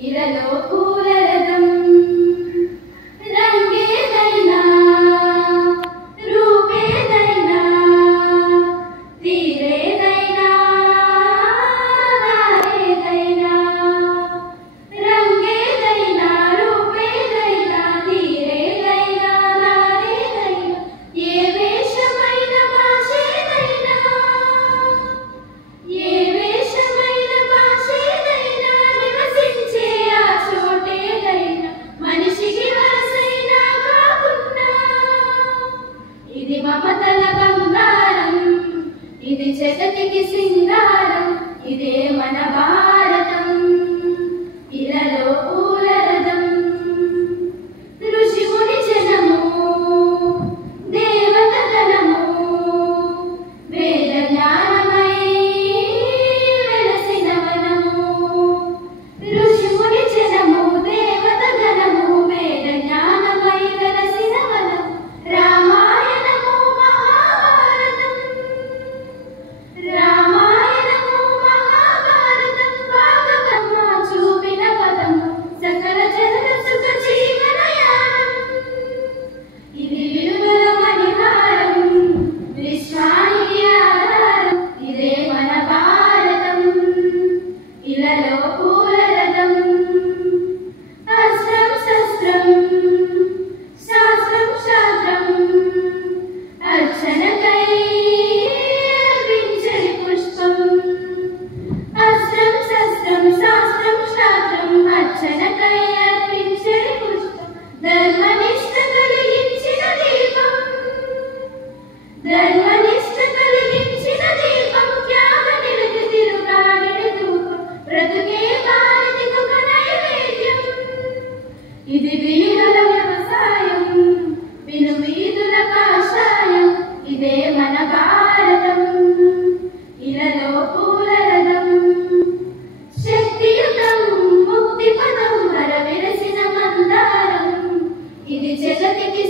ఇలలో పూల రథం రంగేదైనా రూపేదైనా తీరేదైనా దారేదైనా రంగేదైనా రూపేదైనా తీరేదైనా దారేదైనా ఏ వేషమైన భాషేదైనా ఏ వేషమైన భాషేదైనా నివసించే ఆ చోటేదైనా మనిషికి వరసైనా కాకున్నా ఇది మమతల బంగారం ఇది జగతికి సింగారం ఇదే మన భారతం ఇలలో పూల రథం ఋషిముని జనము దేవత గణము వేద జ్ఞానమై వెలసిన వనము ఋషిముని జనము దేవత గణము వేద జ్ఞానమై వెలసిన వనము రామాయణము మహాభారతం రామాయణము మహాభారతం భాగవతము చూపిన పదము సకల జగత సుఖ జీవనయానం ఇది విలువల మణిహారం విశ్వానికి ఆధారం ఇదే మన భారతం ఇలలో పూల రథం అస్త్రం శస్త్రం శాస్త్రం శాస్త్రం అర్చనకై అర్పించే పుష్పం అస్త్రం శస్త్రం శాస్త్రం శాస్త్రం అర్చనకై అర్పించే పుష్పం ధర్మనిష్ట కలిగించిన దీపం ధర్మనిష్ట కలిగించిన దీపం త్యాగ నిరతి తిరుగాడిని ధూపం బ్రతుకే భారతికి ఒక నైవేద్యం ఇది విలువల వ్యవసాయం వినువీధుల కాషాయం ఇదే మన భారతం ఇలలో పూల రథం శక్తియుతం ముక్తి పదం వర విరసిన మందారం ఇది జగతికి